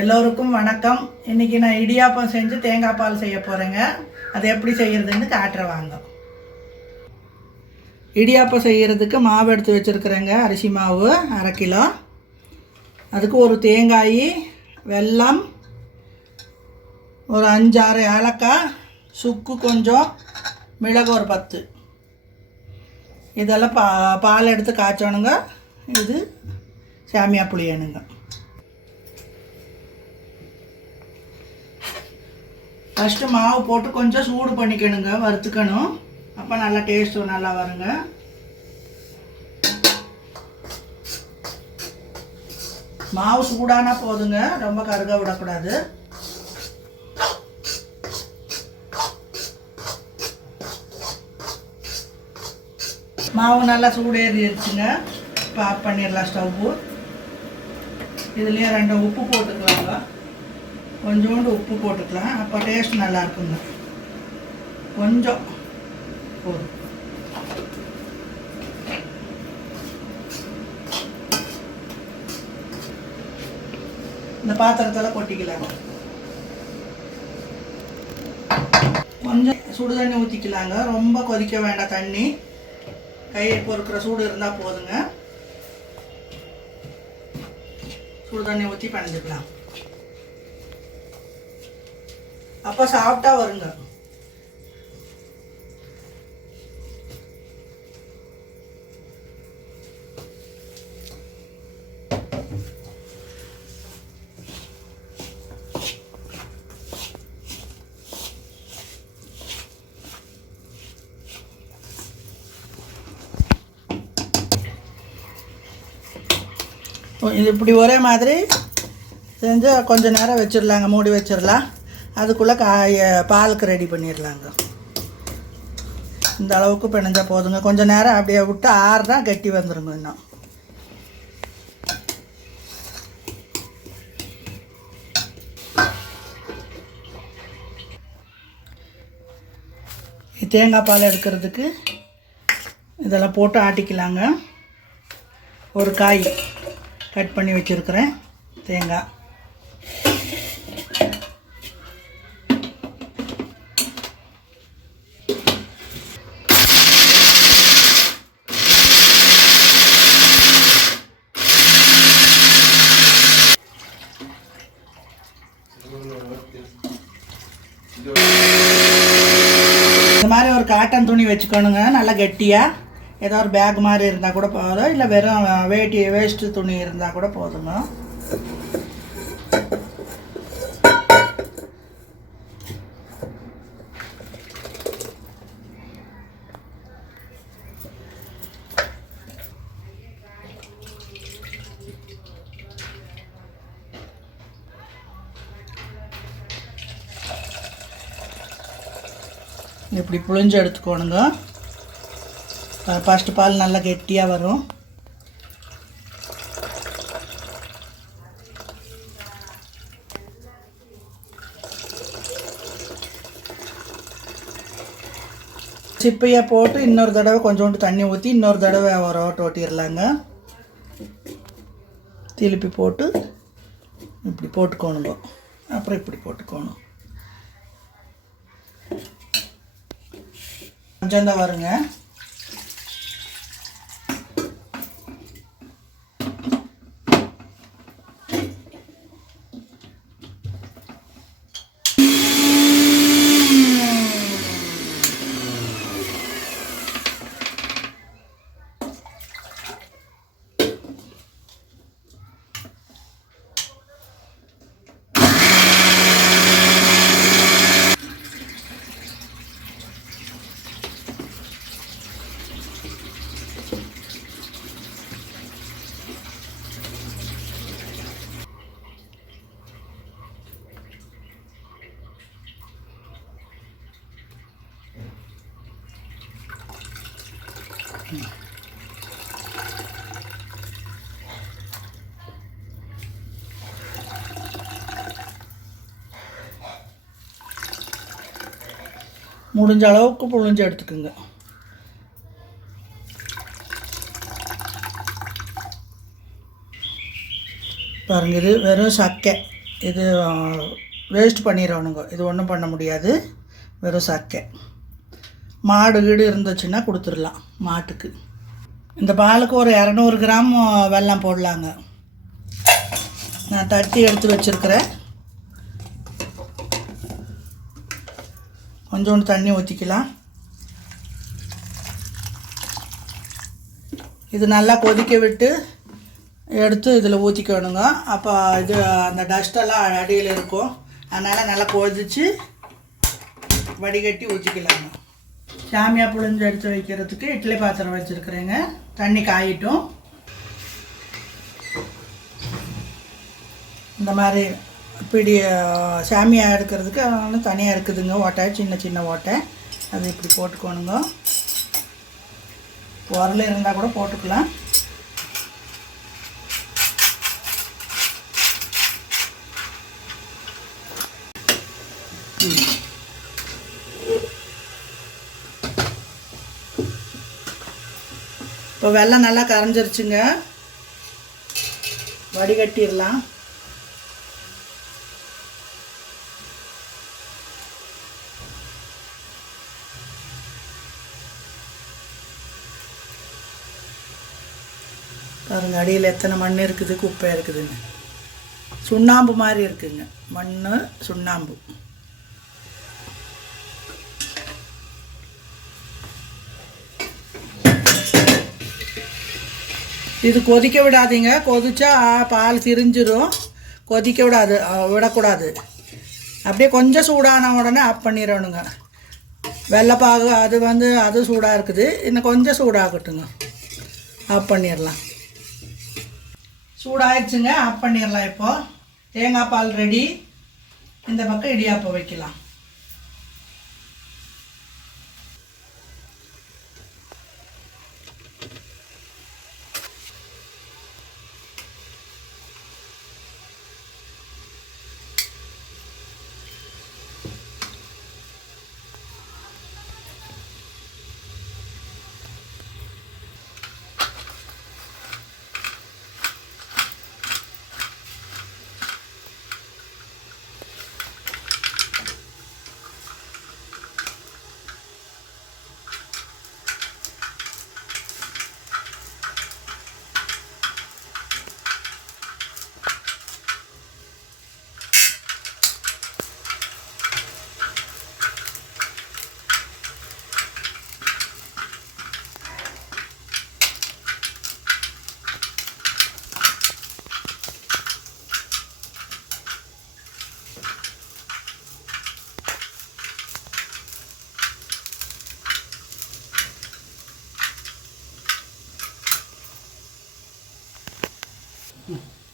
எல்லோருக்கும் வணக்கம். இன்றைக்கி நான் இடியாப்பம் செஞ்சு தேங்காய் பால் செய்ய போகிறேங்க. அது எப்படி செய்கிறதுன்னு காட்டுறேன் வாங்க. இடியாப்பம் செய்கிறதுக்கு மாவு எடுத்து வச்சுருக்குறேங்க. அரிசி மாவு 1/2 கிலோ. அதுக்கு ஒரு தேங்காய், வெல்லம், ஒரு 5-6 ஏலக்காய், சுக்கு கொஞ்சம், மிளகு ஒரு 10. இதெல்லாம் பால் எடுத்து காய்ச்சணுங்க. இது சாமியா புளியணுங்க. ஃபஸ்ட்டு மாவு போட்டு கொஞ்சம் சூடு பண்ணிக்கணுங்க, வறுத்துக்கணும். அப்போ நல்லா டேஸ்ட்டு நல்லா வருங்க. மாவு சூடானா போதுங்க, ரொம்ப கருக விடக்கூடாது. மாவு நல்லா சூடேறிடுச்சுங்க. இப்போ ஆஃப் பண்ணிடலாம் ஸ்டவ்வு. இதுலேயே 2 உப்பு போட்டுக்கலாங்க. கொஞ்சோண்டு உப்பு போட்டுக்கலாம், அப்போ டேஸ்ட் நல்லா இருக்குங்க. கொஞ்சம் போதும். இந்த பாத்திரத்தில் கொட்டிக்கலாங்க. கொஞ்சம் சுடு தண்ணி ஊற்றிக்கலாங்க. ரொம்ப கொதிக்க வேண்டாம் தண்ணி. கையை பொறுக்கிற சூடு இருந்தால் போதுங்க. சுடு தண்ணி ஊற்றி பிணைஞ்சிக்கலாம். அப்போ சாப்பிட்டா வருங்க. இது இப்படி ஒரே மாதிரி செஞ்சு கொஞ்சம் நேரம் வச்சிடலாங்க, மூடி வச்சிடலாம். அதுக்குள்ளே பாலுக்கு ரெடி பண்ணிடலாங்க. இந்த அளவுக்கு பிணைஞ்சால் போதுங்க. கொஞ்சம் நேரம் அப்படியே விட்டு ஆறுனா கட்டி வந்துடுங்க. இன்னும் தேங்காய் பால் எடுக்கிறதுக்கு இதெல்லாம் போட்டு ஆட்டிக்கலாங்க. ஒரு காய் கட் பண்ணி வச்சுருக்கிறேன். தேங்காய் இந்த மாதிரி ஒரு காட்டன் துணி வச்சுக்கணுங்க, நல்லா கெட்டியாக. ஏதோ ஒரு பேக் மாதிரி இருந்தால் கூட போதும், இல்லை வெறும் வேஸ்ட்டு துணி இருந்தால் கூட போதுங்க. இப்படி புழிஞ்சு எடுத்துக்கோணுங்க. ஃபஸ்ட்டு பால் நல்லா கெட்டியாக வரும். சிப்பையை போட்டு இன்னொரு தடவை கொஞ்சோண்டு தண்ணி ஊற்றி இன்னொரு தடவை ஒரு ஓட்டு ஓட்டிடலாங்க. திருப்பி போட்டு இப்படி போட்டுக்கோணுங்க. அப்புறம் இப்படி போட்டுக்கோணும். கொஞ்சம் தான் வருங்க. முடிஞ்ச அளவுக்கு புழிஞ்சு எடுத்துக்குங்க. பாருங்கள், இது வெறும் சக்கை. இது வேஸ்ட் பண்ணிடணுங்க. இது ஒன்றும் பண்ண முடியாது, வெறும் சக்கை. மாடு வீடு இருந்துச்சுன்னா கொடுத்துடலாம் மாட்டுக்கு. இந்த பாலுக்கு ஒரு 200 கிராம் வெல்லம் போடலாங்க. நான் தட்டி எடுத்து வச்சுருக்கிறேன். கொஞ்சோண்டு தண்ணி ஊற்றிக்கலாம். இது நல்லா கொதிக்க விட்டு எடுத்து இதில் ஊற்றிக்கணுங்க. அப்போ இது அந்த டஸ்ட்டெல்லாம் அடியில் இருக்கும். அதனால் நல்லா கொதித்து வடிகட்டி ஊற்றிக்கலாங்க. சாமியா புழிஞ்சு எடுத்து வைக்கிறதுக்கு இட்லி பாத்திரம் வச்சுருக்குறேங்க. தண்ணி காயிட்டும். இந்த மாதிரி இப்படி சாமியா எடுக்கிறதுக்கு அதனால தனியாக இருக்குதுங்க ஓட்டை, சின்ன சின்ன ஓட்டை. அது இப்படி போட்டுக்கணுங்க. உரல் இருந்தால் கூட போட்டுக்கலாம். இப்போ வெல்லம் நல்லா கரைஞ்சிருச்சுங்க. வடிகட்டிடலாம். பாருங்கள் அடியில் எத்தனை மண் இருக்குது, குப்பை இருக்குதுங்க. சுண்ணாம்பு மாதிரி இருக்குங்க, மண் சுண்ணாம்பு. இது கொதிக்க விடாதீங்க. கொதிச்சா பால் திரிஞ்சிடும். கொதிக்க விடக்கூடாது. அப்படியே கொஞ்சம் சூடான உடனே ஆஃப் பண்ணிடணுங்க. வெள்ளைப்பாகு அது சூடாக இருக்குது. இன்னும் கொஞ்சம் சூடாகட்டுங்க, ஆஃப் பண்ணிடலாம். சூடாகிடுச்சுங்க, ஆஃப் பண்ணிடலாம். இப்போது தேங்காய் பால் ரெடி. இந்த பக்கம் இடியாப்பம் வைக்கலாம்.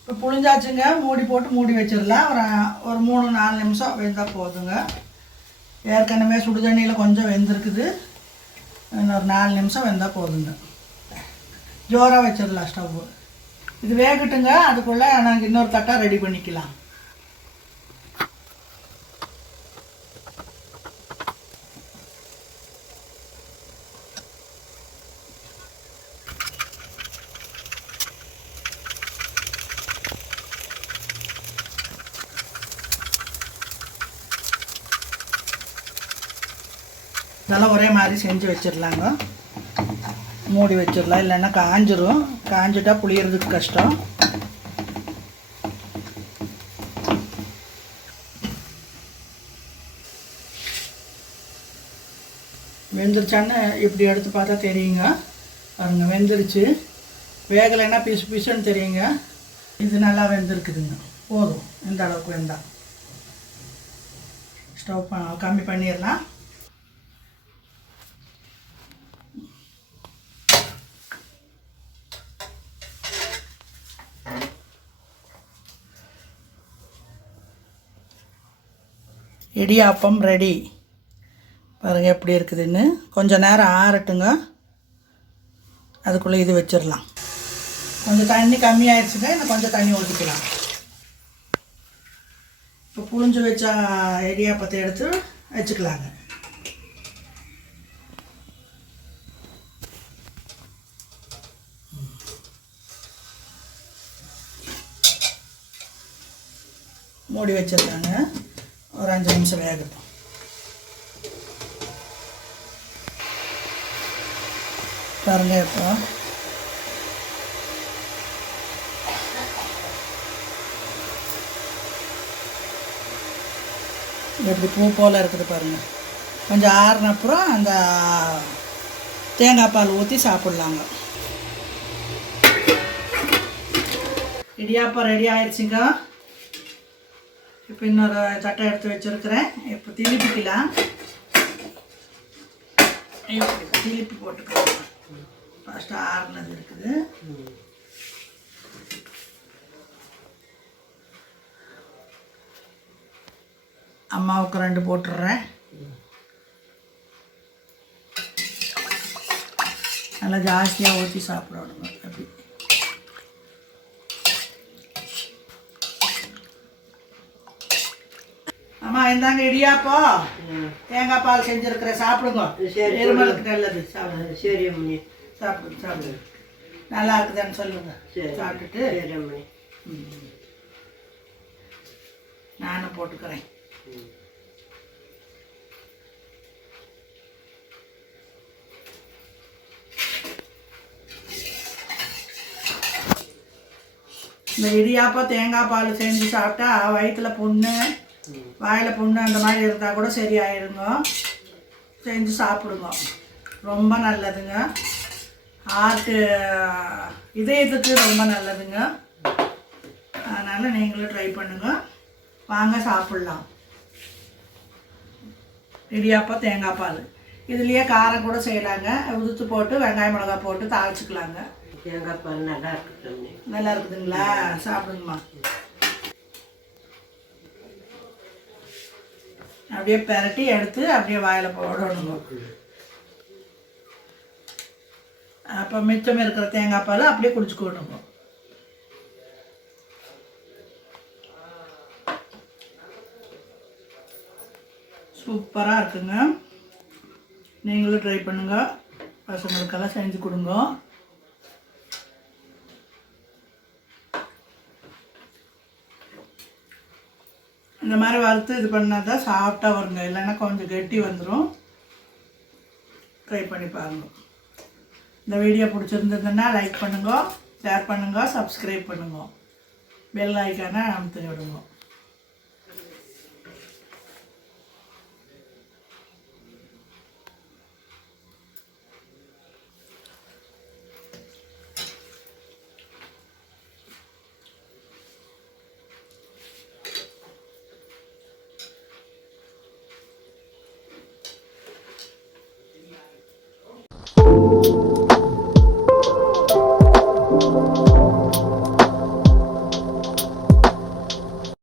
இப்போ புளிஞ்சாச்சுங்க. மூடி போட்டு மூடி வச்சிடலாம். ஒரு 3-4 நிமிஷம் வெந்தால் போதுங்க. ஏற்கனவே சுடு தண்ணியில் கொஞ்சம் வெந்திருக்குது. இன்னொரு 4 நிமிஷம் வெந்தால் போதுங்க. ஜோராக வச்சிடலாம் ஸ்டவ்வு. இது வேகட்டுங்க. அதுக்குள்ளே நாங்கள் இன்னொரு தட்டாக ரெடி பண்ணிக்கலாம். இதெல்லாம் ஒரே மாதிரி செஞ்சு வச்சிடலாங்க. மூடி வச்சிடலாம், இல்லைன்னா காஞ்சிரும். காஞ்சிட்டா புளியறதுக்கு கஷ்டம். வெந்துருச்சான்னு இப்படி எடுத்து பார்த்தா தெரியுங்க. பாருங்க வெந்துருச்சு. வேகலைன்னா பிசு பிசுன்னு தெரியுங்க. இது நல்லா வெந்திருக்குதுங்க. போதும், இந்த அளவுக்கு வெந்தால். ஸ்டவ் கம்மி பண்ணிடலாம். இடியாப்பம் ரெடி. பாருங்கள் எப்படி இருக்குதுன்னு. கொஞ்சம் நேரம் ஆறட்டுங்க. அதுக்குள்ளே இது வச்சிடலாம். கொஞ்சம் தண்ணி கம்மியாயிடுச்சுங்க. இன்னும் கொஞ்சம் தண்ணி ஊற்றிக்கலாம். இப்போ புளிஞ்சு வச்ச இடியாப்பத்தை எடுத்து வச்சுக்கலாங்க. மூடி வச்சிடலாங்க. ஒரு 5 நிமிஷம் வேகட்டும். பாருங்க இப்போ எப்படி பூ போல் இருக்குது பாருங்கள். கொஞ்சம் ஆறுன அப்புறம் அந்த தேங்காய் பால் ஊற்றி சாப்பிட்லாங்க. இடியாப்பம் ரெடி ஆயிடுச்சுங்க. இப்போ இன்னொரு சட்டை எடுத்து வச்சுருக்கிறேன். இப்போ திருப்பிக்கலாம். திருப்பி போட்டுக்கலாம். ஃபஸ்ட்டு ஆறுனது இருக்குது. அம்மாவுக்கு 2 போட்டுடுறேன். நல்லா ஜாஸ்தியாக ஊற்றி சாப்பிடணுங்க. அப்படி அம்மா இந்தாங்க இடியாப்போ தேங்காய் பால் செஞ்சுருக்கிற சாப்பிடுங்க. எருமலுக்கு நல்லது. சாப்பிடுங்க. சரி அம்மனி, சாப்பிடுங்க சாப்பிடுங்க. நல்லா இருக்குதான்னு சொல்லுங்க. சாப்பிட்டுட்டு சரி அம்மனி. நானும் போட்டுக்கிறேன். இந்த இடியாப்பம் தேங்காய் பால் செஞ்சு சாப்பிட்டா வயிற்றுல புண்ணு, வாயில் புண்ணு அந்த மாதிரி இருந்தால் கூட சரியாயிடுங்க. செஞ்சு சாப்பிடுங்க. ரொம்ப நல்லதுங்க. ஹார்ட்டு இதயத்துக்கு ரொம்ப நல்லதுங்க. அதனால் நீங்களும் ட்ரை பண்ணுங்க. வாங்க சாப்பிட்லாம். இடியாப்பம் தேங்காய் பால். இதுலேயே காரம் கூட செய்யலாங்க. உதுத்து போட்டு வெங்காய மிளகாய் போட்டு தாளிச்சுக்கலாங்க. தேங்காய் பால் நல்லா இருக்குது. நல்லா இருக்குதுங்களா? சாப்பிடுங்கம்மா. அப்படியே பெரட்டி எடுத்து அப்படியே வாயில் போடணுங்க. அப்போ மிச்சம் இருக்கிற தேங்காய் பால் அப்படியே குடிச்சுக்கணுங்க. சூப்பராக இருக்குங்க. நீங்களும் ட்ரை பண்ணுங்க. பசங்களுக்கெல்லாம் செஞ்சு கொடுங்க. இந்த மாதிரி வறுத்து இது பண்ணால் தான் சாஃப்டாக வருங்க. இல்லைன்னா கொஞ்சம் கெட்டி வந்துடும். ட்ரை பண்ணி பாருங்க. இந்த வீடியோ பிடிச்சிருந்ததுன்னா லைக் பண்ணுங்க, ஷேர் பண்ணுங்க, சப்ஸ்கிரைப் பண்ணுங்க, பெல் ஐக்கானை அமுத்தி விடுங்க.